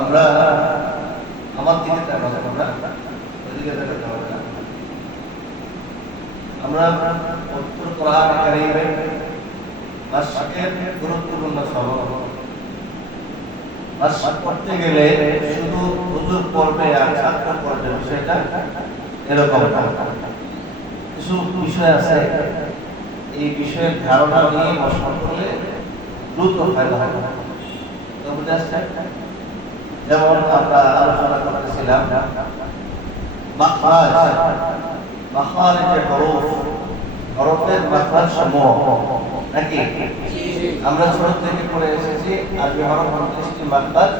আমরা আমার দিকে তাকাবো, আমরা ওইদিকে তাকাতে হবে না। আমরা পবিত্র কোরআন কারীমে মাসকের গুরুত্বপূর্ণ সবক মাস পড়তে গেলে শুধু হুজুর পড়বে আর ছাত্র পড়বে বিষয়টা এরকম না। কিছু বিষয় আছে, এই বিষয়ের ধারণা নিয়ে বসন করলে দ্রুত ফায়দা হবে। তো বুঝে আসছে? যেমন আমরা আলোচনা করতেছিলাম মাখরাজ, মাখরাজের হরফের মাখরাজ সমূহ নাকি আমরা ছোট থেকে পড়ে এসেছি। আরবি হরফ 29টি মাখরাজ,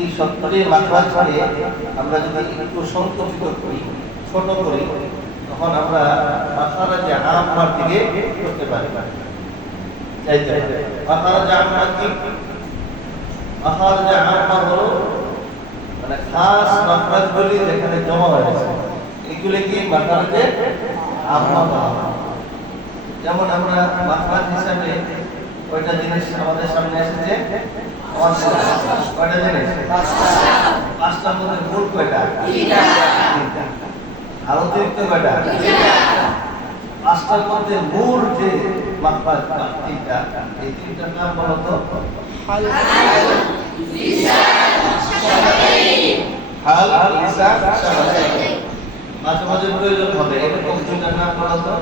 এই 70টি মাখরাজকে আমরা যদি একটু সংকুচিত করি, ছোট করি, তখন আমরা মাখরাজে আম্মার দিকে করতে পারি। মাখরাজে আম্মা কি? মাখরাজে আম্মা হলো মানে খাস মাখরাজগুলি যেখানে জমা হয়েছে, এগুলি কি মাখরাজে আম্মা বলা হয়। যেমন আমরা মাখরাজ হিসাবে কয়টা জিনিস আমাদের সামনে এসেছে? কয়টা জিনিস? পাঁচটার মধ্যে মূল কয়টা? তিনটা। আর অতিরিক্ত কয়টা? পাঁচটার মধ্যে মূল যে মাখরাজ তিনটা, এই তিনটার নাম বলো তো? হাল, লিসান, শাফাতাইন। মাঝে মাঝে প্রয়োজন হবে এরকম তিনটার নাম বলো তো?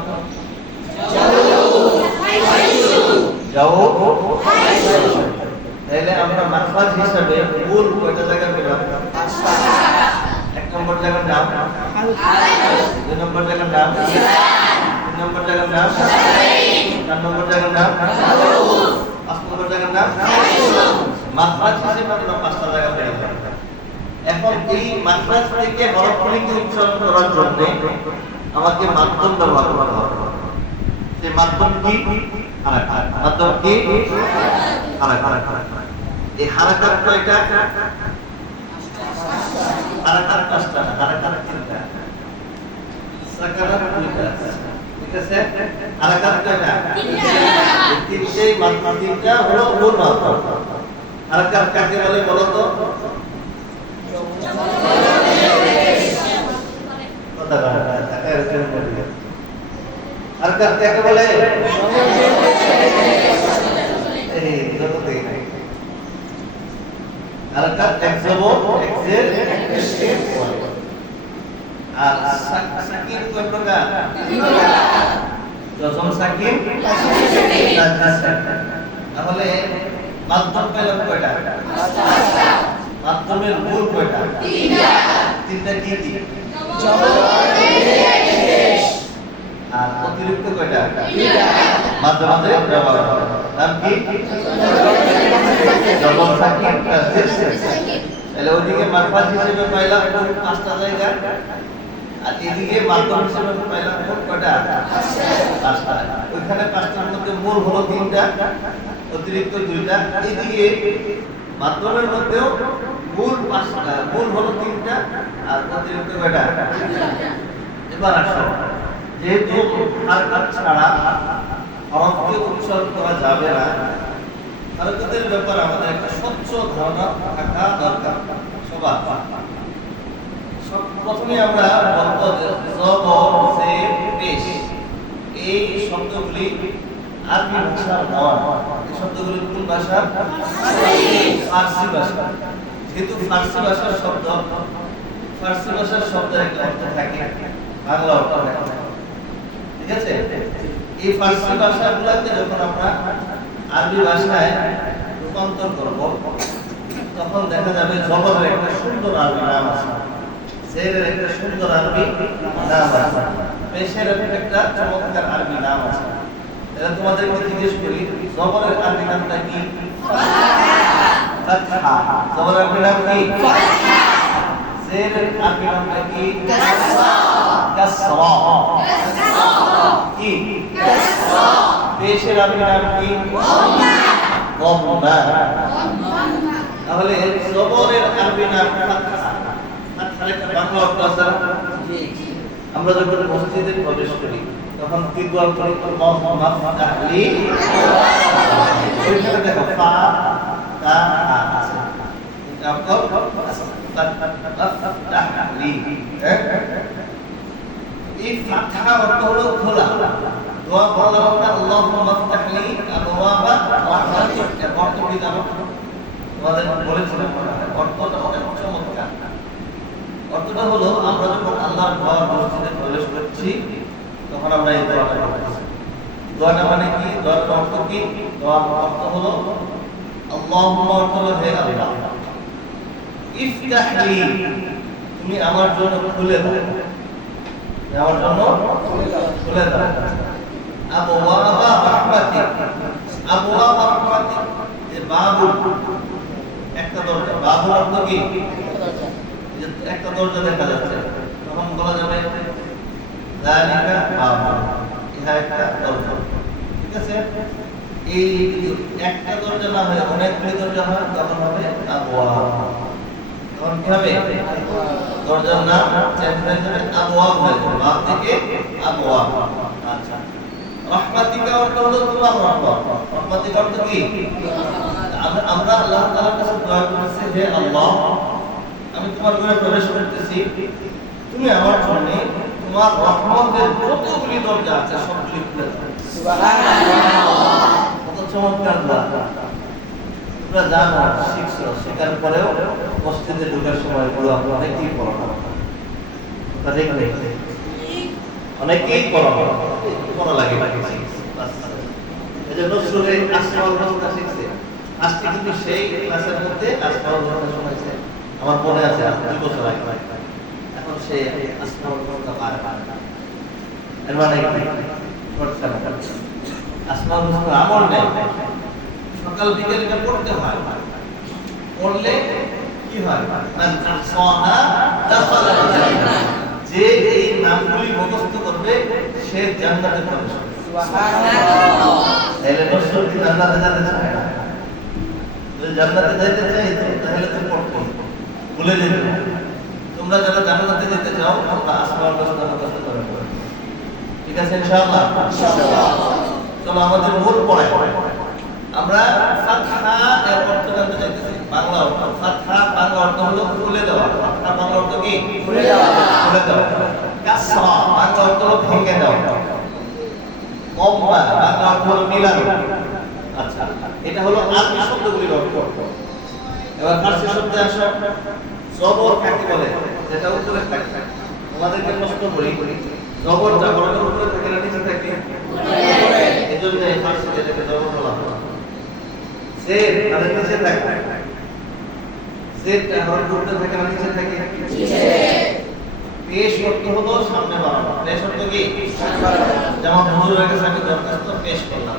তাহলে আমরা মাখরাজ হিসাবে মূল কয়টা জায়গা পেলাম? এক নম্বর জায়গার নাম, দুই নম্বর জায়গার নাম, তিন নম্বর জায়গার নাম, চার নম্বর জায়গার নাম, পাঁচ নম্বর জায়গার নাম। মাখরাজ হিসেবে আমরা পাঁচটা জায়গা পেলাম। এখন এই মাখরাজ থেকে হরফগুলিকে উচ্চারণ করার জন্য আমাকে মাধ্যম ব্যবহার করতে হবে। সেই মাধ্যম কি? হারাকাত। মাধ্যম কি? হারাকাত। এই হারাকাত কয়টা? হারাকাত পাঁচটা, হারাকাত তিনটা, সাকারাত দুইটা। ঠিক আছে? হারাকাত কয়টা? তিনটে। মাধ্যম তিনটা হলো মূল মাধ্যম। হারাকাত কাকে বলে বলো তো? কথা বলে না, টাকা এরকম বলে। হারাকাত কাকে বলে? এই যত দেই নাই। হারাকাত এক জবর, এক জের, এক পেশ বলে। আর সাকিন কয় প্রকার? যজম সাকিন, তাহলে মাধ্যম পেলাম কয়টা? মাধ্যমের মূল কয়টা? তিনটা। কি কি? আর অতিরিক্ত কয়টা? মাঝে মাঝে ব্যবহার হয়। নাম কি? যজম সাকিন, তাহলে ওইদিকে মাখরাজ হিসেবে পাইলাম পাঁচটা জায়গা, আর এদিকে মাধ্যম হিসেবে পাইলাম কয়টা? পাঁচটা। ওইখানে পাঁচটার মধ্যে মূল হলো তিনটা, অতিরিক্ত দুইটা। এদিকে মাধ্যমের মধ্যেও মূল পাঁচটা, মূল হলো তিনটা, আর অতিরিক্ত কয়টা? এবার আসো, যেহেতু হারকাত ছাড়া হরফকে উচ্চারণ করা যাবে না, হারকাতের ব্যাপারে আমাদের একটা স্বচ্ছ ধারণা থাকা দরকার সবার। প্রথমে আমরা বলবো যে জবর, জের, পেশ, এই শব্দগুলি আরবি ভাষার নয়। এই শব্দগুলি কোন ভাষা? ফার্সি ভাষা। যেহেতু ফার্সি ভাষার শব্দ, ফার্সি ভাষার শব্দের একটা অর্থ থাকে, বাংলা অর্থ থাকে। ঠিক আছে? এই ফার্সি ভাষাগুলোকে যখন আমরা আরবি ভাষায় রূপান্তর করব, তখন দেখা যাবে জবরের একটা সুন্দর আরবি নাম আছে, জেরের একটা সুন্দর আরবি নাম আছে, পেশের একটা চমৎকার আরবি নাম আছে। তাহলে তোমাদেরকে জিজ্ঞেস করি, জবরের আরবি নামটা কি? ফাতহা। জবরের আরবি নাম কি? ফাতহা। জেরের আরবি নামটা কি? কাসরা। কাসরা। কি? কাসরা। পেশের আরবি নাম কি? দাম্মা। দাম্মা। তাহলে জবরের আরবি নাম ফাতহা। ফাতহার একটা বাংলা অর্থ আছে না? আমরা যখন মসজিদে প্রবেশ করি তখন কি দোয়া করি? আল্লাহুম্মা মাফতাহ লি। ওইখানে দেখো ফা তা হা আছে। হলো খোলা। দোয়া পড়লাম আমরা আল্লাহুম্মা মাফতাহ লি আবওয়াবা রাহমাতিক। এর অর্থ কি জানো? তোমাদের বলেছিলাম অর্থটা অনেক চমৎকার। অর্থটা হলো আমরা যখন আল্লাহর ঘর মসজিদে প্রবেশ করছি তখন আমরা এই দোয়াটা পড়ছি। দোয়াটা মানে কি? দোয়ার অর্থ কি? দোয়ার অর্থ হলো আল্লাহুম্মা অর্থ হলো হে আল্লাহ ইফতাহ লি, তুমি আমার জন্য খুলে দাও, আমার জন্য খুলে দাও আবওয়াবা রাহমাতিক। আবওয়াবা রাহমাতিক যে বাবু একটা দরজা, বাবুর অর্থ কি? যে একটা দরজা দেখা যাচ্ছে তখন বলা যাবে যালিকা বাবু, ইহা একটা দরজা। ঠিক আছে? এই একটা দরজা না হয় অনেকগুলি দরজা হয় তখন হবে আবওয়াব। তখন কি হবে? দরজার নাম চেঞ্জ হয়ে যাবে, আবওয়াব হয়ে যাবে, বাব থেকে আবওয়াব। আচ্ছা, রাহমাতিকা অর্থ হলো তোমার রহমত। রাহমাতিকা অর্থ কি? আমরা আল্লাহ তাআলার কাছে দোয়া করতেছি, হে আল্লাহ আমি তোমার ঘরে প্রবেশ করতেছি, তুমি আমার জন্য তোমার রহমতের যতগুলি দরজা আছে সবগুলি খুলে দাও। সুবহানাল্লাহ, কত চমৎকার দোয়া। তোমরা জানো, শিখছো, শেখার পরেও মসজিদে ঢোকার সময় দোয়া অনেকেই পড়া হয়, অনেকেই পড়া লাগে। এই যে নজরুলে আসমাউল হোসনা শিখছে, আজকে কিন্তু সেই ক্লাসের মধ্যে আসমাউল হোসনা শোনাইছে, আমার মনে আছে 2 বছর আগে। এখন সে আসমাউল হোসনা পারে এর মানে আসমাউল হোসনা আমল নেই, সকাল বিকেল এটা পড়তে হয়, পড়লে কি হয়? মান আহসাহা দাখালা জান্নাহ, যে এই নামগুলি মুখস্থ করবে সে জান্নাতে প্রবেশ করবে। সুবহানাল্লাহ। তাহলে নসরুল কি জান্নাতে যেতে চায় না? যদি জান্নাতে যেতে চাই তাহলে তো পড়তে ভুলে যেতে না। তোমরা যারা জান্নাতে যেতে চাও তোমরা আসমাউল হোসনা মুখস্থ করে পড়ো। ঠিক আছে ইনশাআল্লাহ? ইনশাআল্লাহ। চলো আমাদের মূল পড়ায় আমরা ফাতহা এর অর্থ জানতে চাইতেছি। বাংলা অর্থ ফাতহা, বাংলা অর্থ হলো খুলে দেওয়া। ফাতহা বাংলা অর্থ কি? খুলে দেওয়া, খুলে দেওয়া। কাসরা বাংলা অর্থ হলো ভেঙে দেওয়া। কম্মা বাংলা অর্থ হলো মিলানো। আচ্ছা, এটা হলো আরবি শব্দগুলির অর্থ। এবার ফারসি শব্দে আসো। জবর কাকে বলে? যেটা উপরে থাকে। তোমাদেরকে প্রশ্ন করি, জবর জাবরের উপরে থাকে না নিচে থাকে? উপরে। এজন্য ফারসিতে এটাকে জবর বলা হয়। জের তাদের নিচে থাকে, জেরটা হরফ উপরে থাকে না নিচে থাকে? নিচে। পেশ অর্থ হলো সামনে বাড়ানো। পেশ অর্থ কি? সামনে বাড়ানো। যেমন হুজুরের কাছে আমি দরখাস্ত পেশ করলাম,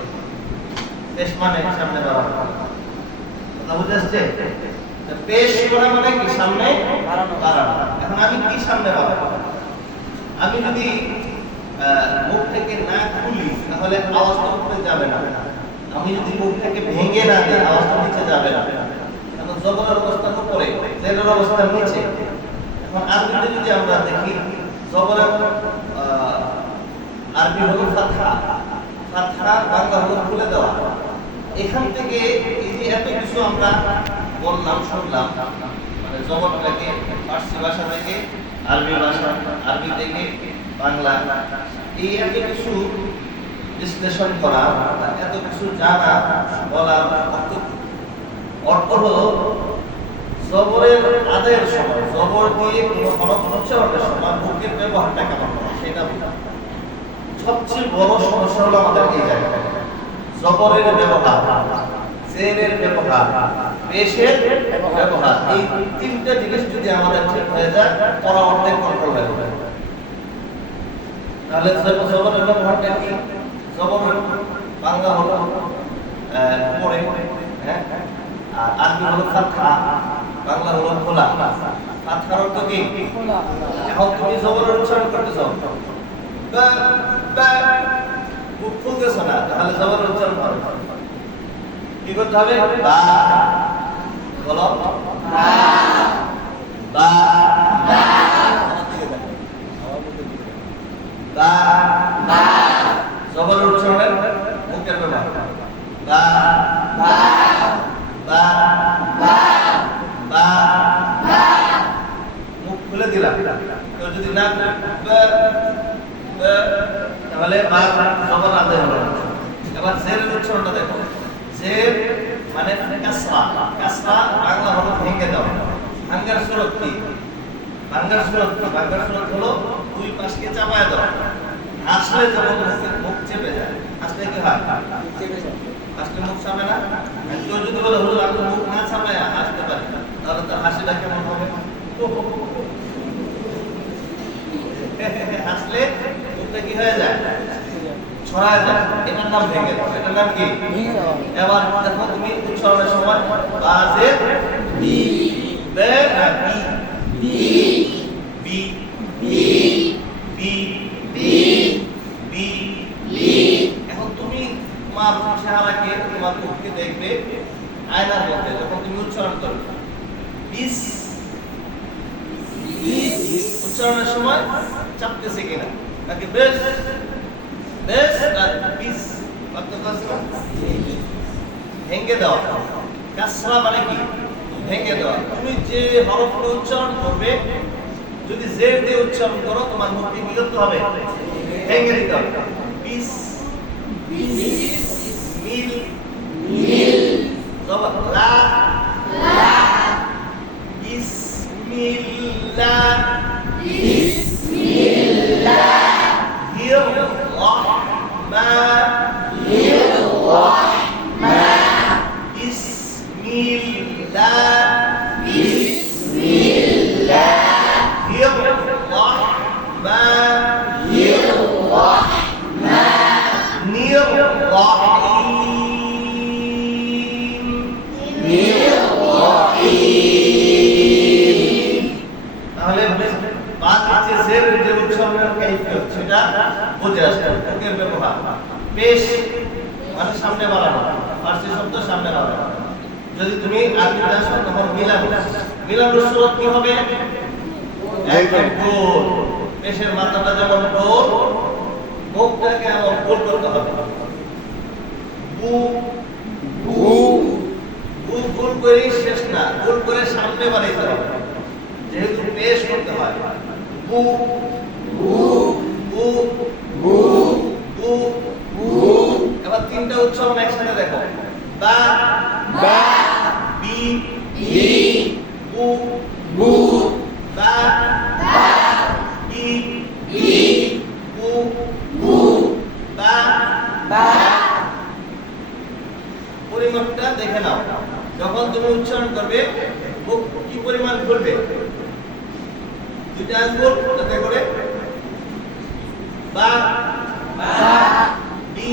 পেশ মানে সামনে বাড়ানো। কথা বুঝে আসছে? পেশ করা মানে কি? সামনে বাড়ানো। এখন আমি কি সামনে বাড়াবো? আমি যদি মুখ থেকে না খুলি তাহলে আওয়াজটা উপরে যাবে না। আমি যদি মুখ থেকে ভেঙে না দিই আওয়াজটা নিচে যাবে না। এখন জবরের অবস্থান উপরে, জেরের অবস্থান নিচে। এখন আরবিতে যদি আমরা দেখি, জবরের আরবি হলো ফাতহা, ফাতহা বাংলা হলো খুলে দেওয়া। এখান থেকে এই যে এত কিছু আমরা বললাম, শুনলাম, মানে জবরটাকে ফার্সি ভাষা থেকে আরবি ভাষা, আরবি থেকে বাংলা, এই এত কিছু বিশ্লেষণ করা, এত কিছু জানা, বলার অর্থ হলো জবরের আদায়ের সময়, জবর দিয়ে কোনো হরফ উচ্চারণের সময় মুখের ব্যবহারটা কেমন করা সেটা বোঝা। সবচেয়ে বড় সমস্যা হলো আমাদের এই জায়গাটা, জবরের ব্যবহার, জেরের ব্যবহার, পেশের ব্যবহার। এই তিনটা জিনিস যদি আমাদের ঠিক হয়ে যায় পড়া অর্ধেক কন্ট্রোল হয়ে যাবে। তাহলে জবরের ব্যবহারটা কি? জবরের বাংলা হলো পড়ে, হ্যাঁ, আর আরবি হলো ফাতহা, বাংলা হলো খোলা। ফাতহার অর্থ কি? খোলা। এখন তুমি জবরের উচ্চারণ করতে চাও, বা বা মুখ খুলতেছ না, তাহলে জবরের উচ্চারণ করো। কি করতে হবে? বা, বলো বা, বা, বা, বা, জবরের উচ্চারণের মুখের ব্যবহার। বা, বা, বা, বা, বা, মুখ খুলে দিলাম। তো যদি না বা, বা, বা জবর আদায় হলো না। এবার জেরের উচ্চারণটা দেখো, জের মানে কাসরা, কাসরা বাংলা হলো ভেঙে দেওয়া। ভাঙ্গার সুরত কি? ভাঙ্গার সুরত কি? ভাঙ্গার সুরত হলো দুই পাশকে চাপায় দেওয়া। আসলে যেমন মুখ চেপে যায়, আসলে কি হয়? আসলে মুখ চাপে না। কেউ যদি বলে হুজুর আমি মুখ না চাপায় হাসতে পারি, তাহলে তার হাসিটা কেমন হবে? হাসলে মুখটা কি হয়ে যায়? ছড়ায় যায়। এটার নাম ভেঙে দেওয়া। এটার নাম কি? এবার দেখো তুমি উচ্চারণের সময় বাজে বি বে না বি বি বি বি বি বি বি। এখন তুমি তোমার চেহারাকে, তোমার মুখকে দেখবে আয়নার মধ্যে, যখন তুমি উচ্চারণ করবে বিস, উচ্চারণের সময় চাপতেছে কিনা, তাকে বেশ বেশ বিস ভেঙে দেওয়া। কাসরা মানে কি? ভেঙে দেওয়া। তুমি যে হরফটা উচ্চারণ করবে, যদি জের দিয়ে উচ্চারণ করো তোমার মুখটি কি করতে হবে? ভেঙে দিতে হবে। বিস মিল জবর লা বিসমিল্লাহ হির রাহমান বিসমিল্লাহ হির রাহমান নির রাহিম। তাহলে বাদ আছে জের যে উচ্চারণের কাইফিয়ত সেটা বুঝে আসছে। মুখের ব্যবহার পেশ মানে সামনে বাড়ানো, ফার্সি শব্দ সামনে বাড়ানো। যদি তুমি আরবিতে আসো তখন মিলান, মিলানোর সুরত কি হবে? একদম গোল। পেশের মাথাটা যেমন গোল, মুখটাকে এমন গোল করতে হবে। বু বু বু গোল করে শেষ না, গোল করে সামনে বাড়াইতে হবে, যেহেতু পেশ করতে হয়। বু বু বু বু বু বু। এবার তিনটা উচ্চারণ একসাথে দেখো, বা বা বি বি বু বু বা বা বি বি বু বু বা বা। পরিমাপটা দেখে নাও, যখন তুমি উচ্চারণ করবে মুখ কি পরিমাণ খুলবে? দুইটা আঙ্গুল যাতে করে বা বা বি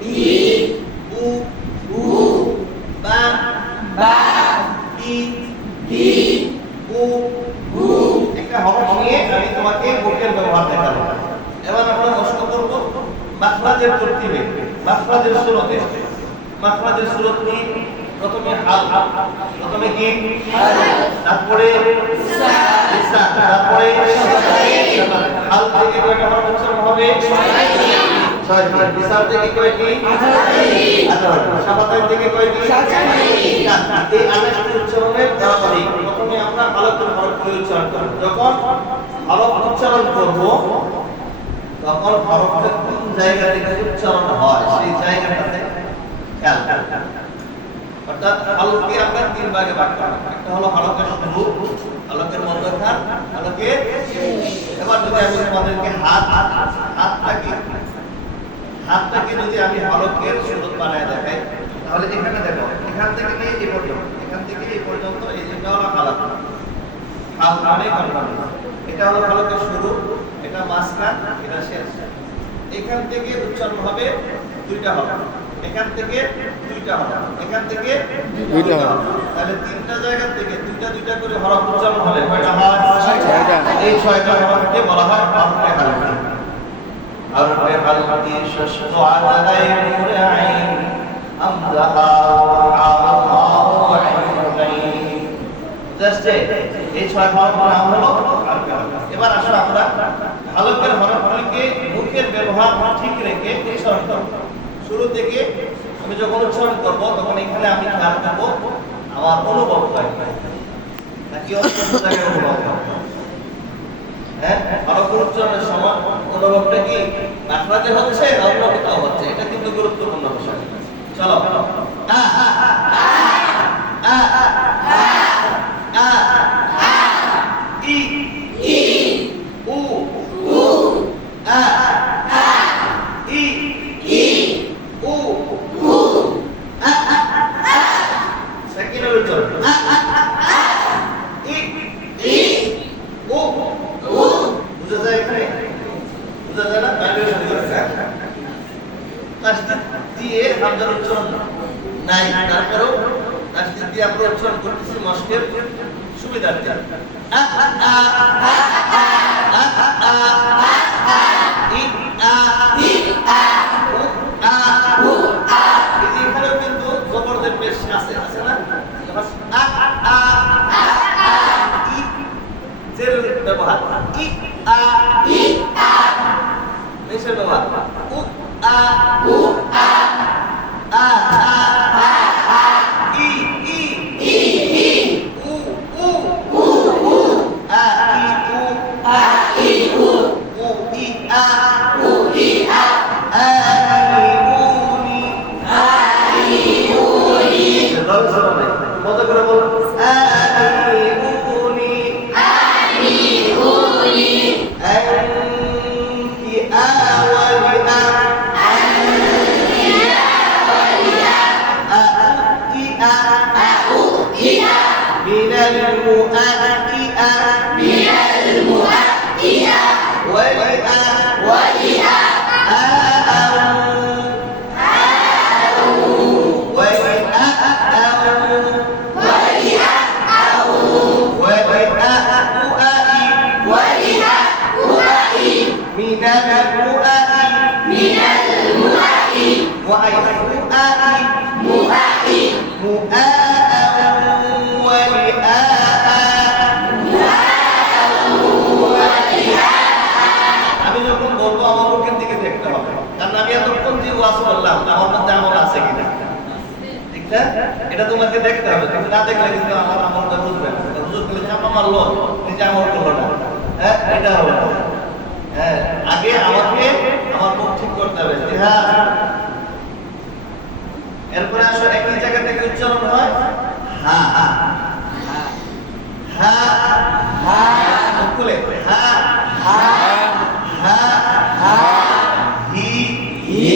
বি বু বু বা বা বি বি বু বু। একটা হরফ নিয়ে আমি তোমাকে মুখের ব্যবহার দেখাবো। এবার আমরা প্রশ্ন করব মাখরাজের তরতিবে, মাখরাজের সুরতে। মাখরাজের সুরত কি? প্রথমে হাল, প্রথমে কি? তারপরে লিসান, তারপরে হাল থেকে কয়টা হরফ উচ্চারণ হবে? 6টি। লিসান থেকে কয়টি? 18টি। শাফাতাইন থেকে কয়টি? 4টি। এই 28টি উচ্চারণের ধারাবাহি। প্রথমে আমরা হালকের হরফগুলো উচ্চারণ করব। যখন হরফ উচ্চারণ করব তখন হরফটা কোন জায়গা থেকে উচ্চারণ হয় সেই জায়গাটাতে খেয়াল রাখতে হবে। অর্থাৎ হলকে আমরা তিন ভাগে ভাগ করব। একটা হলো হলকের শুরু, হলকের মধ্যখান, হলকের শেষ। এবার যদি আমি তোমাদেরকে হাতটাকে যদি আমি হলকের শুরু বানায় দেখাই, তাহলে এখানে দেখো, এখান থেকে নিয়ে এই পর্যন্ত, এখান থেকে এই পর্যন্ত, এই যেটা হলো হালক, হাল মানে কনফারেন্স। এটা হলো হলকের শুরু, এটা মাঝখান, এটা শেষ। এখান থেকে উচ্চারণ হবে দুইটা হরফ, এখান থেকে দুইটা হরফ, এখান থেকে দুইটা হরফ। তাহলে তিনটা জায়গা থেকে দুইটা দুইটা করে হরফ উচ্চারণ হলে কয়টা হয়? 6টা। এই 6টা হরফকে বলা হয় হরফে হালকি। হরফে হালকি ষষ্ঠ আদায় নূরে আইন আমদাহা আল্লাহু আইন। জাস্ট এই 6 হরফের নাম হলো হরফে হালকি। এবার আসো আমরা হালকের হরফগুলিকে মুখের ব্যবহার ঠিক রেখে উচ্চারণ করব। শুরু থেকে আমি যখন উচ্চারণ করব তখন এখানে আমি খেয়াল করব আমার অনুভব হয় নাকি অন্য জায়গায় অনুভব হয়। হ্যাঁ হরফের উচ্চারণের সময় অনুভবটা কি মাখরাজে হচ্ছে না অন্য কোথাও হচ্ছে, এটা কিন্তু গুরুত্বপূর্ণ বিষয়। চলো আ আ আ আ ই ই উ উ আ ই ই উ উ আ সেকেন্ড উচ্চারণ ই ই উ উ বুঝা যায় এখানে? বুঝা যায় না? তাহলে তাসদীদ দিয়ে হামজার উচ্চারণ নাই, তারপরেও তাসদীদ দিয়ে আমরা উচ্চারণ করতেছি মস্কের সুবিধার্থে। আ আ আ আ আ ই আ ই আ উ আ উ আ এখানেও কিন্তু জবরদের পেশ আছে, আছে না? আ আ আ ই জের ব্যবহার, ই আ ই আ পেশের ব্যবহার, উ আ উ আ আ আ আ ই ই ই ই উ উ উ উ আ ই উ আ ই উ উ ই আ উ ই আ আ ই উনি আ ই উনি মজা করে বলো আ ই উনি আ ই উনি আনকি আওয়ালি আ من المؤدئة من المؤدئة ولئا ولئا আমি যখন বলবো আমার মুখের দিকে দেখতে হবে, কারণ আমি এতক্ষণ যে ওয়াজ করলাম আমার মধ্যে আমল আছে কিনা, ঠিক না? এটা তোমাকে দেখতে হবে, তুমি না দেখলে কিন্তু আমার আমলটা বুঝবে না। হুজুর বলে চাপা মারলো, নিজে আমল করলো না, হ্যাঁ এটা হবে না। হ্যাঁ আগে আমাকে আমার মুখ ঠিক করতে হবে। হ্যাঁ এরপরে আসো একই জায়গা থেকে উচ্চারণ হয় হা হা হা হা খুলে হা হা হা হা হি হি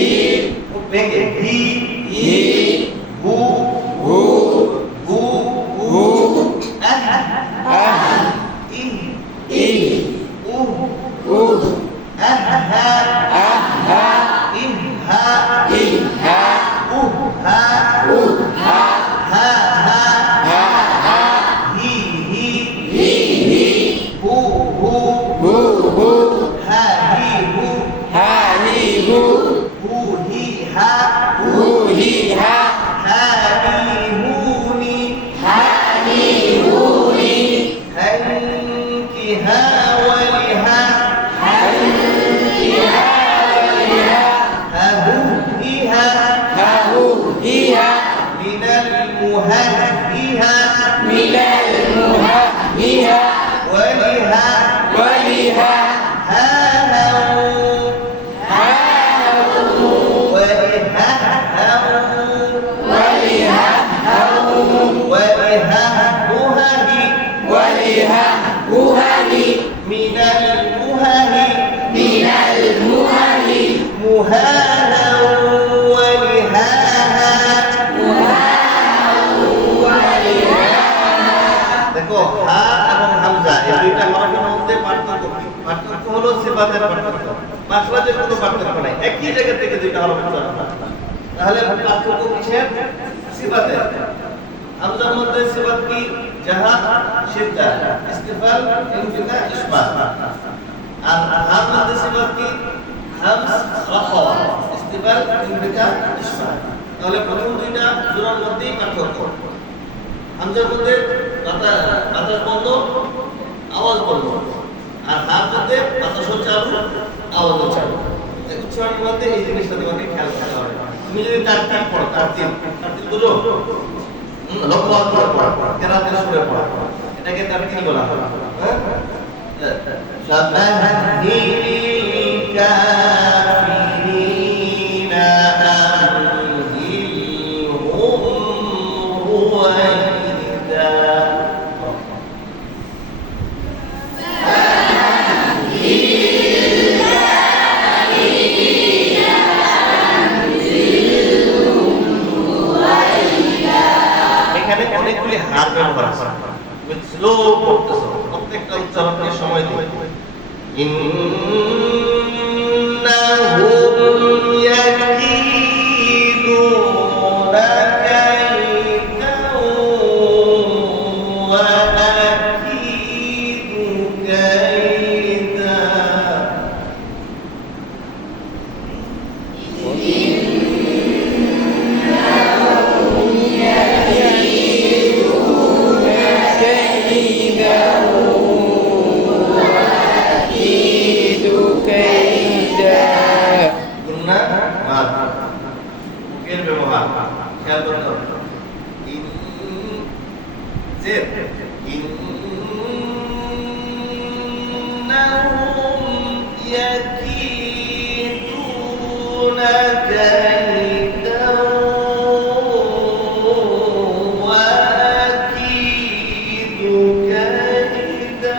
ভেঙে হি হি হু হু হু হু আহ আহ ই ই উ উ আহ হা আহ হা ইহ হা ইহ হা উ হা উ হা হা হা হা হা হি হি হি হি হু হু হু হু হা হি হু হা হি হু হু হি হা হু হি হা হা হি হুনি হা হি হুনি হানকি হা ওয়ালি হা হানকি হা ওয়ালি হা হু হি হা إيها من المهدئها من المهدئها ولها ولها هاهو هاهو ولها هاهو ولها هاهو ولها مهدي ولها مهدي من المهدي من المهدي مهاهو দেখো হা এবং হামজা এই দুইটা হরফের মধ্যে পার্থক্য হলো সিফাতের পার্থক্য, মাখরাজের কোনো পার্থক্য নাই, একই জায়গা থেকে দুইটা হরফ উচ্চারণ হয়। তাহলে পার্থক্য কিসের? সিফাতের। হামজার মধ্যে সিফাত কি? জাহাদ, শিদ্দা, ইস্তিফাল, ইনফিতা, ইসবাত। আর হার মধ্যে সিফাত কি? হামজ, রাফা, ইস্তিফাল, ইনফিতা, ইসবাত। তাহলে প্রথম দুইটা জোড়ার মধ্যেই পার্থক্য। হামজার মধ্যে বাতাস বন্ধ, আওয়াজ বন্ধ, আর হার মধ্যে বাতাস চালু, আওয়াজ চালু। উচ্চারণের মধ্যে এই জিনিসটা তোমাকে খেয়াল করতে হবে। তুমি যদি তারতিল পড়ো, তারতিল বুঝো, লক্ষ্য পড়ো, কেরাতের সুরে পড়ো, এটাকে তারতিল বলা হয়। হ্যাঁ فمهل الكافرين أمهلهم رويدا এখানে অনেকগুলি হার ব্যবহার আছে স্লো করতেছ প্রত্যেকটা উচ্চারণকে সময় দিবে ইন্নাহুম ইয়াকিদুনা কাইদান ওয়া আকিদু কাইদা গুন্না মাদ মুখের ব্যবহার খেয়াল করতে হবে জের ইন্নাহুম ইয়াকিদুনা কাইদান ওয়া আকিদু কাইদা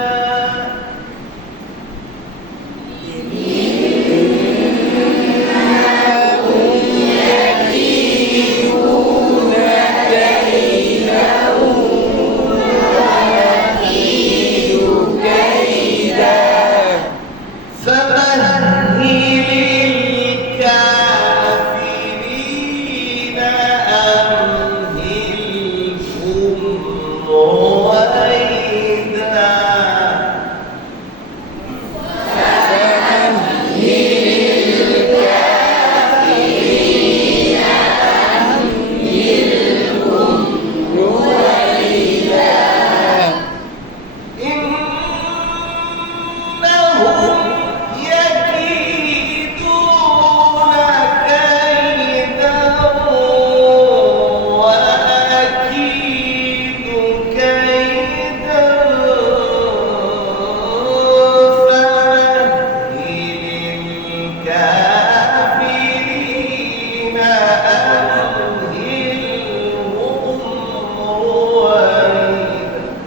فمهل الكافرين أمهلهم رويدا إنهم يكيدون كيدا وأكيد كيدا فمهل الكافرين أمهلهم رويدا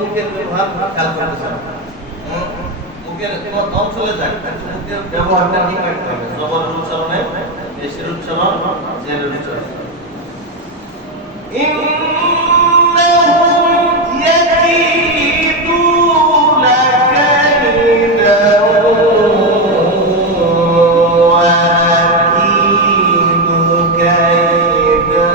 মুখের ব্যবহার খেয়াল করতে হবে মুখের কোন অঞ্চলে যায় মুখের ব্যবহারটা ঠিক রাখতে হবে জবরের উচ্চারণে পেশের উচ্চারণ জেরের উচ্চারণ ইন্নাহুম ইয়াকিদুনা কাইদা ওয়া আকিদু কাইদা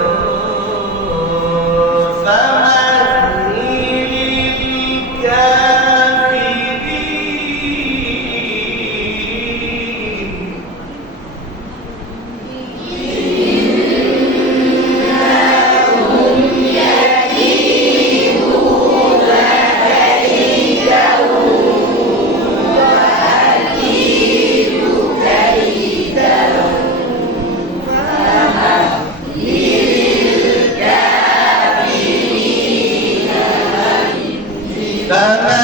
فمهل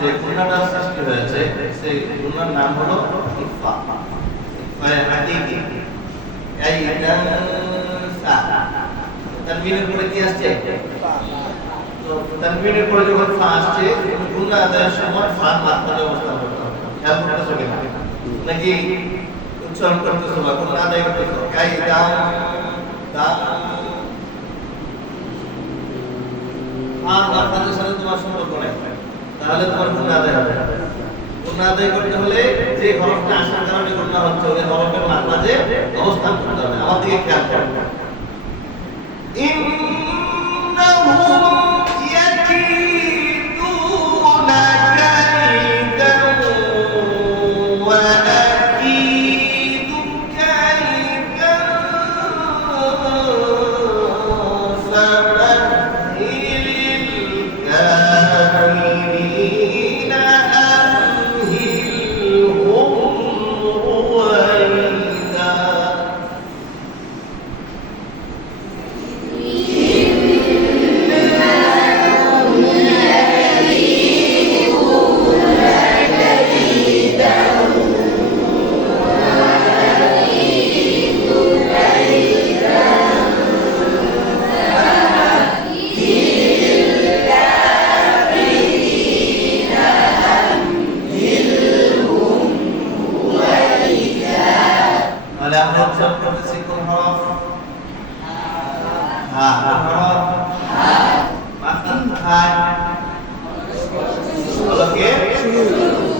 যে গুণাটা সৃষ্টি হয়েছে সেই গুণার নাম হলো ইফা হাকিকি তানবিনের পরে কি আসছে তো তানবিনের পরে যখন ফা আসছে গুণা আদায়ের সময় ফা মাত্রায় অবস্থান করতে হবে খেয়াল করতেছো কিনা নাকি উচ্চারণ করতেছো বা কোন আদায় করতেছো গাই দাম দাম আর আপনাদের সাথে তোমার সম্পর্ক নাই তাহলে তোমার গুণ আদায় হবে গুণ আদায় করতে হলে যে হরফটা আসার কারণে গুণ হচ্ছে ওই হরফের মাঝে অবস্থান করতে হবে আমার দিকে খেয়াল করুন ইন্নাহুম ইয়াকিদুনা কাইদান ওয়া আকিদু কাইদান فمهل الكافرين أمهلهم رويدا তাহলে আমরা উচ্চারণ করতেছি কোন হরফ হ্যাঁ কোন হরফ মাখরাজ কোথায় হলকে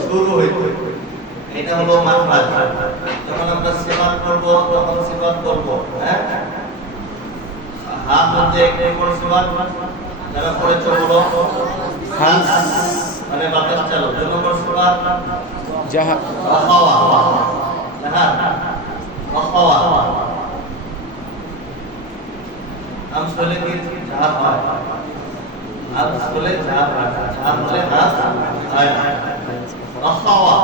শুরু হইতে এটা হলো মাখরাজ যখন আমরা সিফাত করব তখন সিফাত করব হ্যাঁ হা মধ্যে একটি করে সিফাত যারা পড়েছো বলো হাস মানে বাতাস চালো দুই নম্বর সিফাত জাহা আখাওয়া জাহা আখাওয়া হামস হলে কি জাহার হয় হামস হলে জাহার হয় জাহার হলে হাস হয় আখাওয়া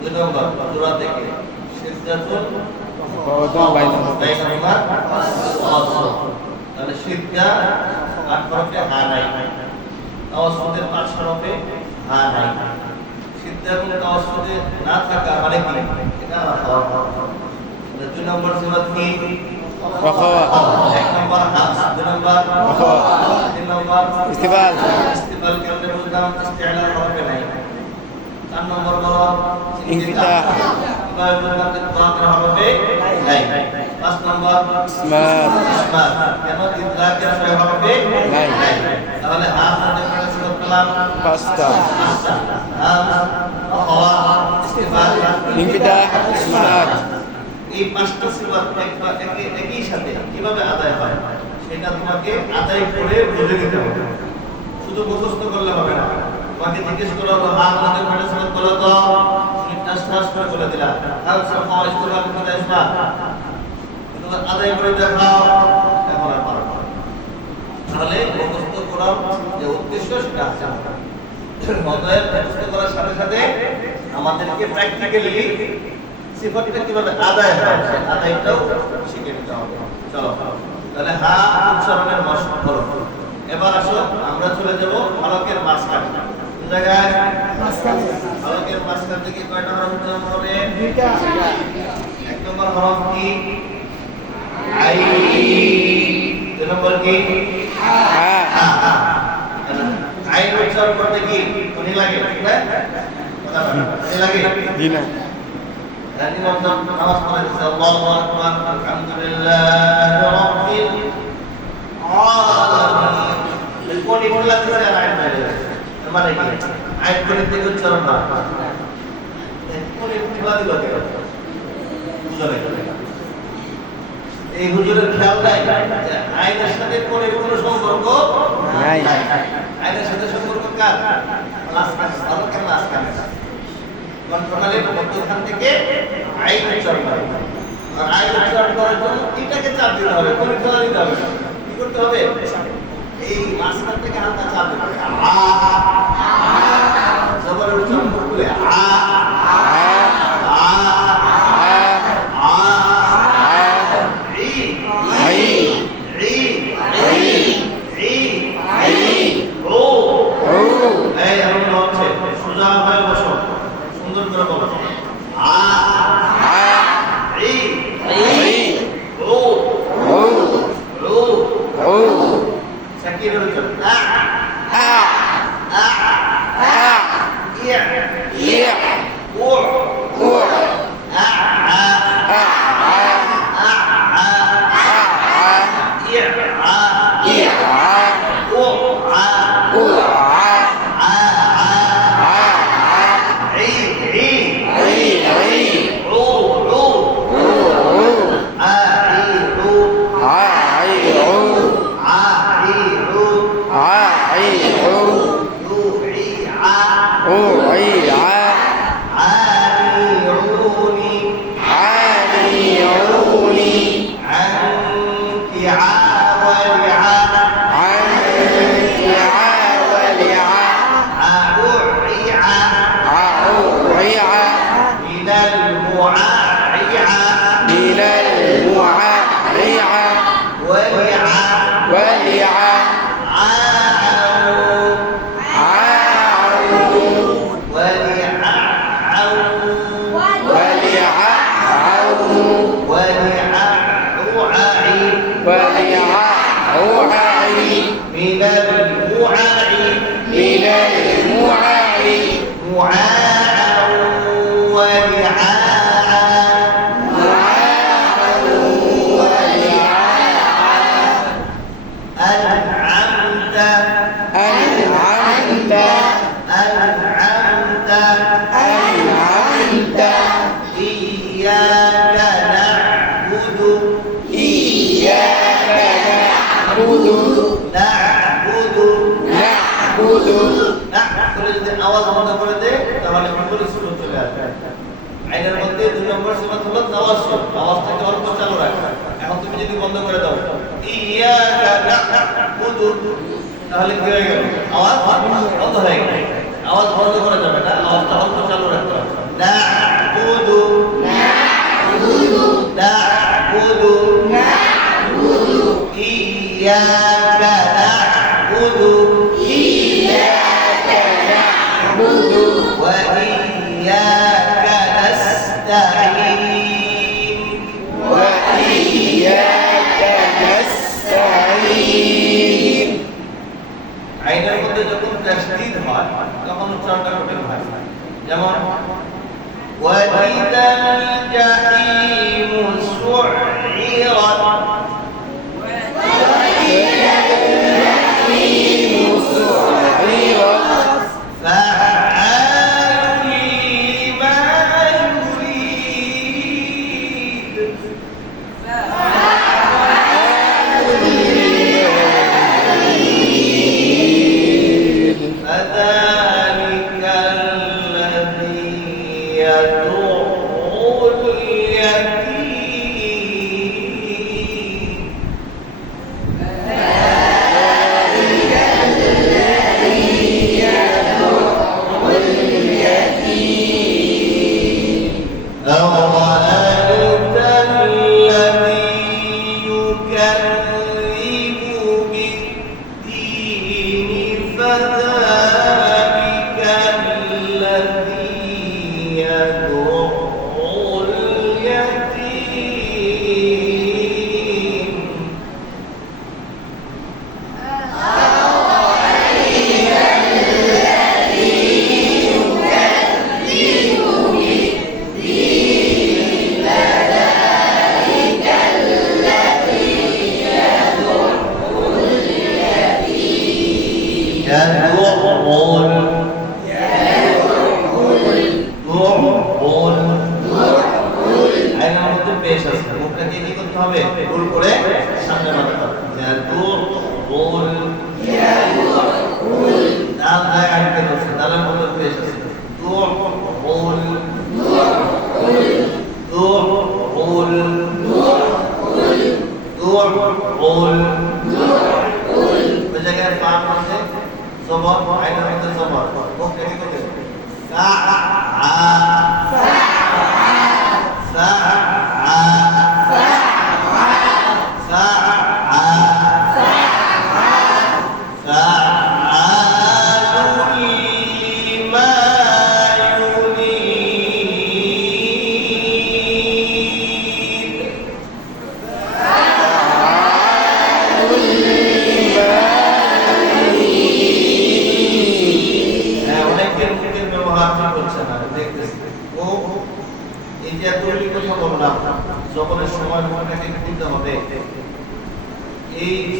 দুই নম্বর সূরা থেকে সিজদাতুল বাইনাহুমা তাহলে সিজদা 8 হরফে হা নাই তাওয়াসসুদের 5 হরফে হা নাই সিজদা এবং তাওয়াসসুদে না থাকা মানে কি এটা আখাওয়া দুই নম্বর সিফাত কি আখাওয়া এক নম্বর হাস দুই নম্বর আখাওয়া তিন নম্বর ইস্তিফাল ইস্তিফাল কেমনে বুঝলাম ইস্তিআলা হরফে নাই চার নম্বর বলো ইনফিতাহ কিভাবে বুঝলাম যে তাওয়াক্কুল হরফে নাই পাঁচ নম্বর ইসমাত ইসমাত কেন ইদরাকের ছয় হরফে নাই তাহলে হাস মধ্যে কয়টা সিফাত পেলাম পাঁচটা হাস আখাওয়া ইস্তিফাল ইনফিতাহ ইসমাত এই পাঁচটা সিফাত একই সাথে কিভাবে আদায় হয় সেটা তোমাকে আদায় করে বুঝে নিতে হবে শুধু মুখস্থ করলে হবে না তোমাকে জিজ্ঞেস করা হলো হা মধ্যে কয়টা সিফাত বলো তো তিনটা শ্বাস করে বলে দিলাম হাল সাফা ইস্তিফাল কিভাবে ইসমাত কিন্তু আদায় করে দেখাও এখন আর পারো না তাহলে মুখস্থ করার যে উদ্দেশ্য সেটা আছে অতএব মুখস্থ করার সাথে সাথে আমাদেরকে প্র্যাকটিক্যালি সিফাতটা কিভাবে আদায় হয় সেই আদায়টাও শিখে নিতে হবে চলো তাহলে হা উচ্চারণের মশক করো এবার আসো আমরা চলে যাব হলকের মাঝখানে কোন জায়গায় মাঝখানে হলকের মাঝখান থেকে কয়টা হরফ উচ্চারণ হবে দুইটা এক নম্বর হরফ কি আই দুই নম্বর কি হা আই উচ্চারণ করতে কি কোনি লাগে না কথা বলো কোনি লাগে দিনা dan imam nawas pada Allahu akbar alhamdulillah rabbil alamin কোন ইবলা থেকে আয়াত বাইরে মানে কি আয়াত করে থেকে উচ্চারণ না কোন ইবলা দিল কেন বুঝাবে এই হুজুরের খেয়াল নাই যে আয়াতের সাথে কোন কোনো সম্পর্ক নাই আয়াতের সাথে সম্পর্ক কার মাঝখানে ভালো কেন মাঝখানে কন্ট্রোলে মধ্যখান থেকে আইন উচ্চারণ করে আর আইন উচ্চারণ করার জন্য এটাকে চাপ দিতে হবে কোন খেলা দিতে হবে কি করতে হবে এই মাঝখান থেকে হালকা চাপ দিতে হবে জবরের উচ্চারণ করলে সুন্দর করে বলো সাকিরের উচ্চারণ আওয়াজ বন্ধ করে দে তাহলে ভিতরে সুর চলে আসবে। আইনের মধ্যে 2 নম্বর সিফাত হলো তাওয়াসসুল, আওয়াজটাকে অল্প চালু রাখা। এখন তুমি যদি বন্ধ করে দাও ইয়াকা না'বুদু তাহলে কি হয়ে গেল? আওয়াজ বন্ধ হয়ে গেল। আওয়াজ বন্ধ করা যাবে না, আওয়াজটা অল্প চালু রাখতে হবে। না'বুদু না'বুদু না'বুদু না'বুদু ইয়াকা না'বুদু وإياك نستعين আইনের মধ্যে যখন তাশদীদ হয় তখন উচ্চারণটা কঠিন হয়। যেমন ওয়াইদাল জাহিমু সুইরাত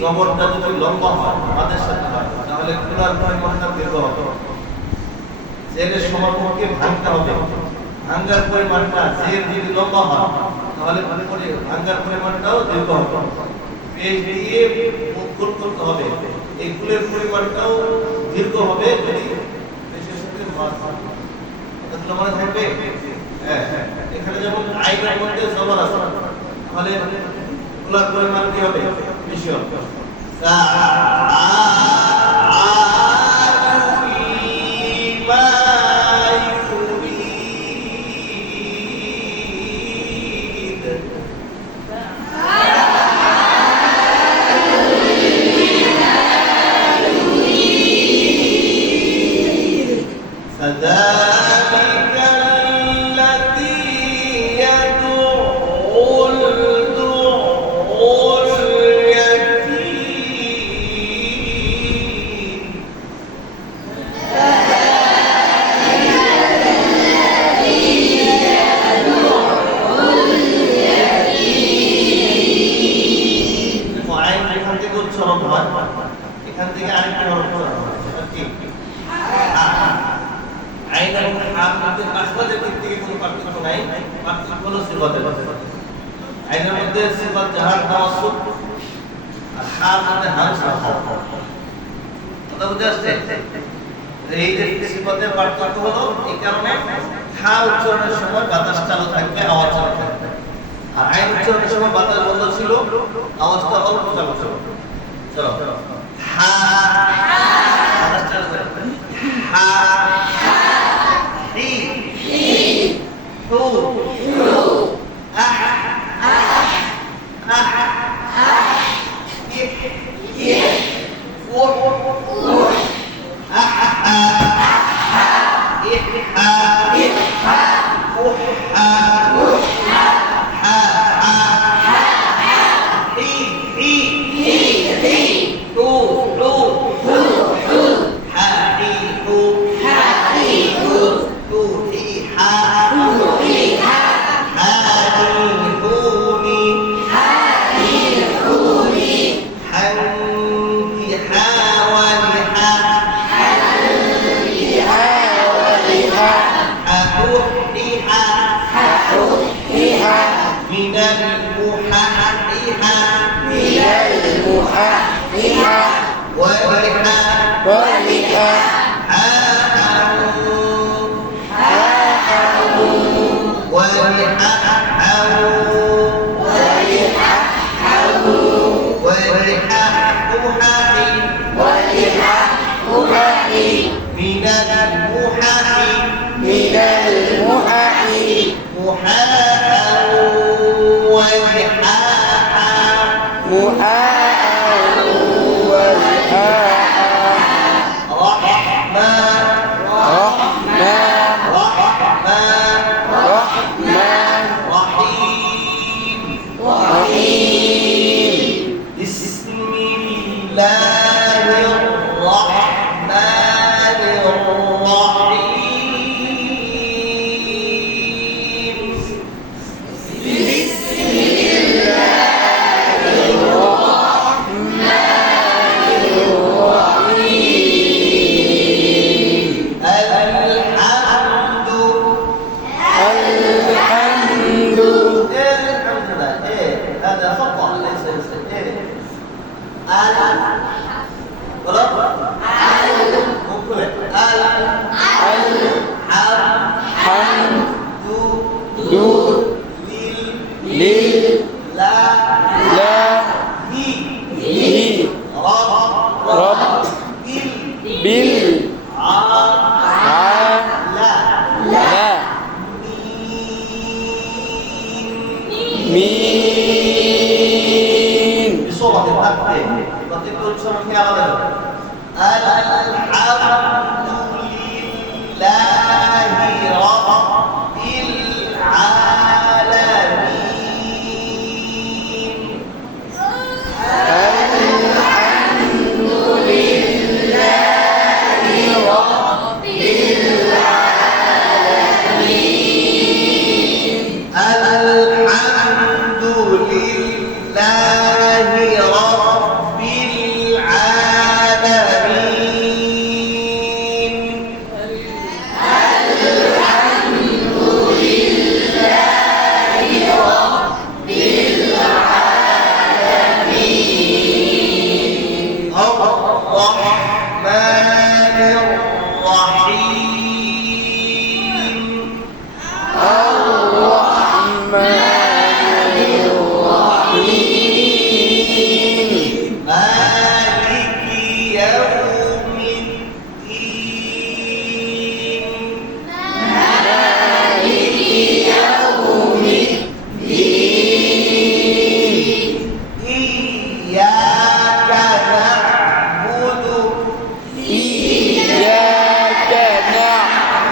জবরটা যদি লম্বা হয় আমাদের সাথে হয় তাহলে পুরার পরিমাণটা দীর্ঘ হবে। জেরের সমাপক্ষে ভাঙতে হবে, ভাঙার পরিমাণটা জের যদি লম্বা হয় তাহলে ভাঙার পরিমাণটাও দীর্ঘ হবে। পেশ দিয়ে মুখ গোল করতে হবে, এই ফুলের পরিমাণটাও দীর্ঘ হবে যদি পেশের সাথে মাছ কথাগুলো মনে থাকবে। হ্যাঁ, এখানে যেমন আইনের মধ্যে জবর আছে, তাহলে ফুলের পরিমাণ কি হবে? বেশি হবে। فذلك الذي يدعو اليتيم معين এখান থেকে উচ্চারণ হয়, এখান থেকে আরেকটা উচ্চারণ হয়, সেটা কি? আইন এবং হাম মধ্যে মাখরাজের দিক থেকে কোনো পার্থক্য নাই, পার্থক্য হলো সিফাতের। আইনের মধ্যে সিফাত জাহার তাওয়াসসুত, আর হাম মধ্যে হামজা। কথা বুঝে আসছে? এই যে সিফাতের পার্থক্য হলো এই কারণে হা উচ্চারণের সময় বাতাস চালু থাকবে, আওয়াজ চালু থাকবে, আর আইন উচ্চারণের সময় বাতাস বন্ধ ছিল, আওয়াজটা অল্প চালু ছিল। চলো হা বাতাস চালু থাকবে, হা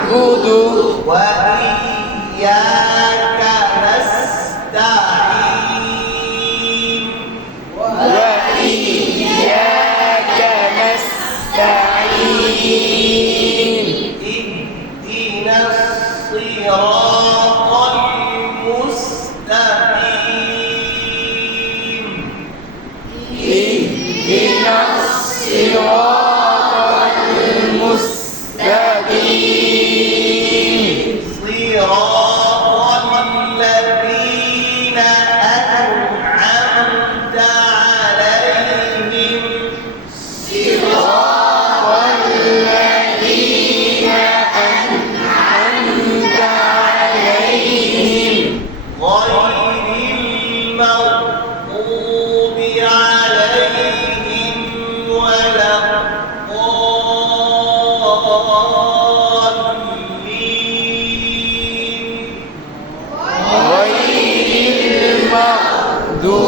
نعبد وإياك نستعين وإياك نستعين اهدنا الصراط المستقيم اهدنا الصراط المستقيم صراط الذين أنعمت عليهم صراط الذين أنعمت عليهم غير المغضوب عليهم ولا الضالين غير المغضوب